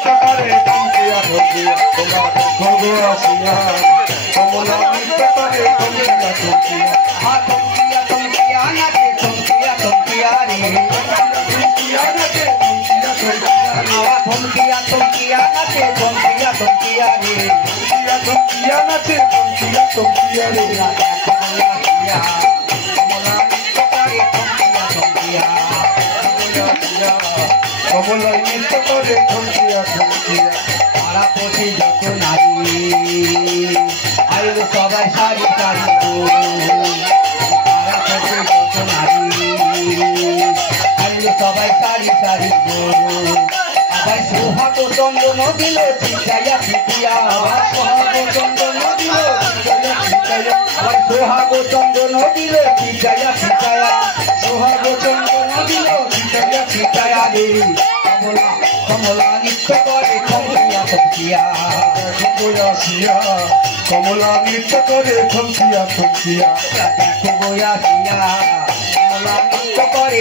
নৃত্য করে থমকিয়া থমকিয়া তোমরা দেখো গো আসিয়া কমলা নৃত্য করে থমকিয়া থমকিয়া থমকিয়া থমকিয়া নাচে থমকিয়া থমকিয়া রে থমকিয়া নাচে থমকিয়া থমকিয়া রে থমকিয়া থমকিয়া নাচে থমকিয়া থমকিয়া রে থমকিয়া থমকিয়া নাচে থমকিয়া থমকিয়া রে কমলা নৃত্য করে থমকিয়া থমকিয়া কমলা নৃত্য করে থমকিয়া থমকিয়া পাড়া পথে যত নারী আইল সবাই সারি সারি পাড়া পথে যত নারী আইল সবাই সারি সারি আবার সোহাগ চন্দন দিল ছিটাইয়া ছিটিয়া সোহাগ চন্দন দিল ছিটাইয়া ছিটাইয়া আবার সোহাগ চন্দন দিল ছিটাইয়া ছিটাইয়া সোহাগ চন্দন দিল ছিটাইয়া ছিটাইয়া রে কমলা কমলা নৃত্য করে থমকিয়া থমকিয়া আসিয়া কমলা নৃত্য করে থমকিয়া থমকিয়া দেখো বইয়া কমলা নৃত্য করে